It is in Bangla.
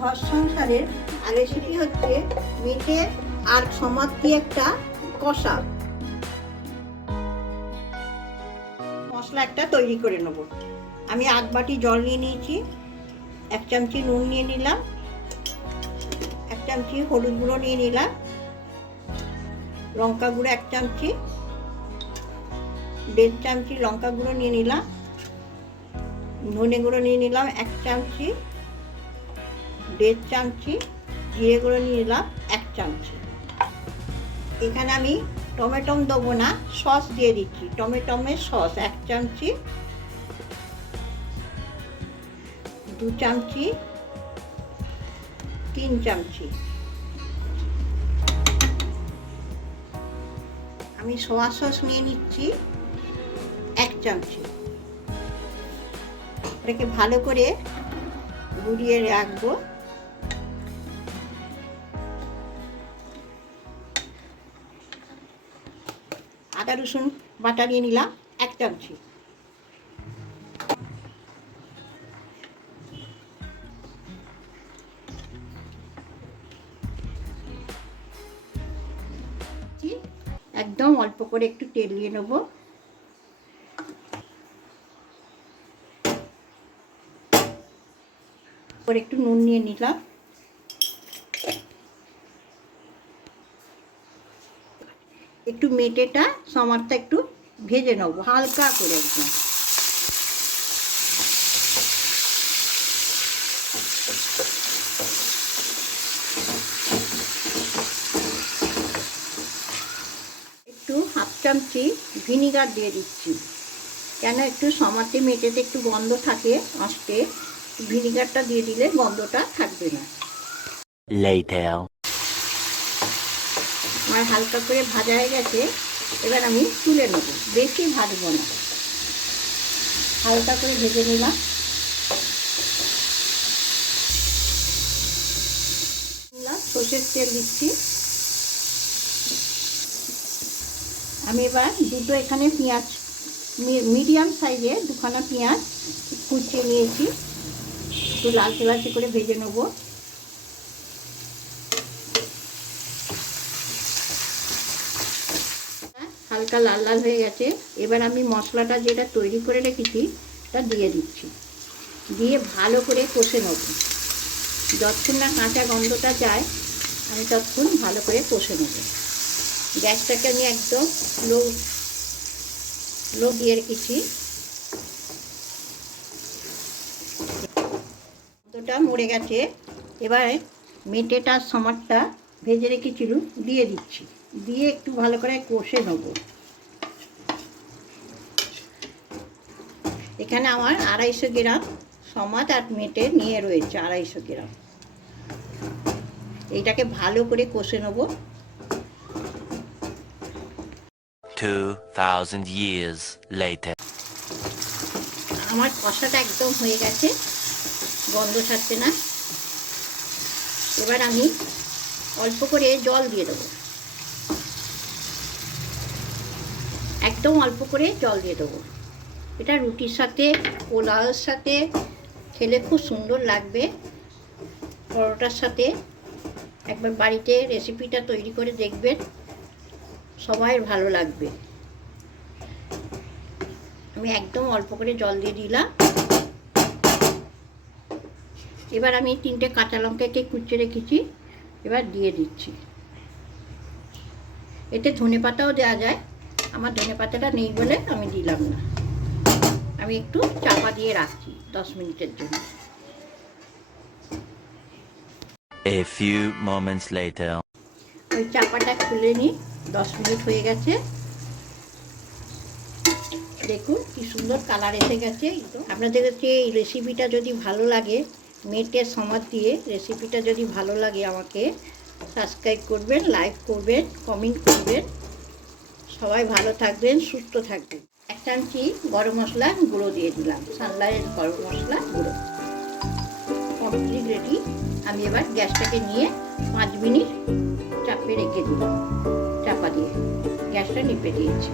ঘর সংসারের রেসিপি হচ্ছে মিটের আর সমাদ দিয়ে একটা কষা মশলা একটা তৈরি করে নেব। আমি 8 বাটি জল নিয়ে নিয়েছি, 1 চামচি নুন নিয়ে নিলাম, 1 চামচি হলুদ গুঁড়ো নিয়ে নিলাম, লঙ্কা গুঁড়ো 1 চামচি, 1.5 চামচি লঙ্কা গুঁড়ো নিয়ে নিলাম, ধনে গুঁড়ো নিয়ে নিলাম 1 চামচি, 1.5 চামচি জিরে গুঁড়ো নিয়ে নিলাম 1 চামচি। এখানে আমি টমেটো দেবো না, সস দিয়ে দিচ্ছি। টমেটোমের সস 1 চামচি, 2 চামচি, 3 চামচি। আমি সোয়া সস নিয়ে নিচ্ছি 1 চামচি। এটাকে ভালো করে গুলিয়ে রাখবো। আদা রসুন বাটা নিয়ে নিলাম 1 চামচি। একদম অল্প করে একটু তেল দিয়ে নেবো। একটু নুন নিয়ে নিলাম, একটু মেটেটা সমারটা একটু ভেজে নেব হালকা করে একদম। একটু 1/2 চামচি ভিনিগার দিয়ে দিচ্ছি, কেন একটু সমাতে মেটেতে একটু গন্ধ থাকে আসতে, ভিনিগারটা দিয়ে দিলে গন্ধটা থাকবে না। আমার হালকা করে ভাজা হয়ে গেছে, এবার আমি তুলে নেব। বেশি ভাজবো না, হালকা করে ভেজে নিলাম। সর্ষের তেল দিচ্ছি। আমি এবার দুটো এখানে পেঁয়াজ, মিডিয়াম সাইজে 2খানা পেঁয়াজ কুচিয়ে নিয়েছি, একটু লালচে লালচে করে ভেজে নেব। হালকা লাল লাল হয়ে গেছে, এবার আমি মশলাটা যেটা তৈরি করে রেখেছি তা দিয়ে দিচ্ছি, দিয়ে ভালো করে কষে নেব। যতক্ষণ না কাঁচা গন্ধটা যায় আমি ততক্ষণ ভালো করে কষে নেব। গ্যাসটাকে আমি একদম লো দিয়ে রেখেছি। গন্ধটা মরে গেছে, এবার মেটেটা সমারটা ভেজে রেখেছিল দিয়ে দিচ্ছি, দিয়ে একটু ভালো করে কষে নেব। এখানে আমার 250 গ্রাম সমাদ আর মেটে নিয়ে রয়েছে 250 গ্রাম। এইটাকে ভালো করে কষে নেব। 2000 years later. আমার কষাটা একদম হয়ে গেছে, গন্ধ ছাড়ছে না। এবার আমি অল্প করে জল দিয়ে দেবো, একদম অল্প করে জল দিয়ে দেবো। এটা রুটির সাথে, পোলাওয়ের সাথে খেলে খুব সুন্দর লাগবে, পরোটার সাথে। একবার বাড়িতে রেসিপিটা তৈরি করে দেখবেন, সবাই ভালো লাগবে। আমি একদম অল্প করে জল দিয়ে দিলাম। এবার আমি 3টে কাঁচা লঙ্কাকে কুচিয়ে রেখেছি, এবার দিয়ে দিচ্ছি। এতে ধনেপাতাও দেওয়া যায়, আমার ধনেপাতাটা নেই বলে আমি দিলাম না। আমি একটু চাপা দিয়ে রাখছি 10 মিনিটের জন্য। A few moments later. ওই চাপাটা খুলে নিই, 10 মিনিট হয়ে গেছে। দেখুন কি সুন্দর কালার এসে গেছে। আপনাদের কাছে এই রেসিপিটা যদি ভালো লাগে মেটের সমাজ দিয়ে রেসিপিটা যদি ভালো লাগে আমাকে সাবস্ক্রাইব করবেন, লাইক করবেন, কমেন্ট করবেন। সবাই ভালো থাকবেন, সুস্থ থাকবেন। 1 চামচি গরম মশলা গুঁড়ো দিয়ে দিলাম, সানলাইট গরম মশলা গুঁড়ো। Complete ready. আমি এবার গ্যাসটাকে নিয়ে 5 মিনিট চাপে রেখে দিলাম, চাপা দিয়ে গ্যাসটা নিপে দিয়েছি।